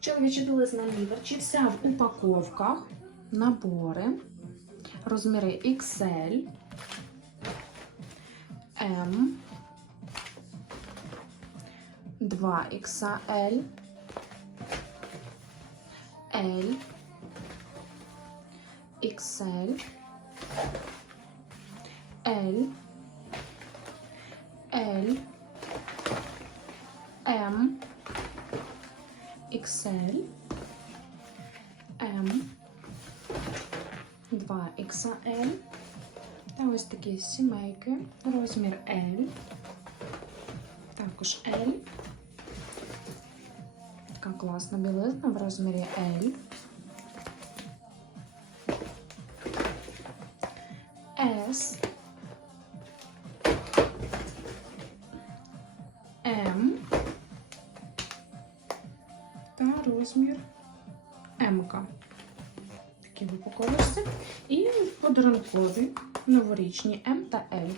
Чоловіча білизна ліверчі, вся в упаковках, набори, розміри XL, M, 2XL, L, XL, L, L, M, XL, M, 2XL. Та ось такі сімейки, розмір L, також L. Така класна білизна в розмірі L. S. М. Та розмір М. Такі в. І подарункові новорічні М та L.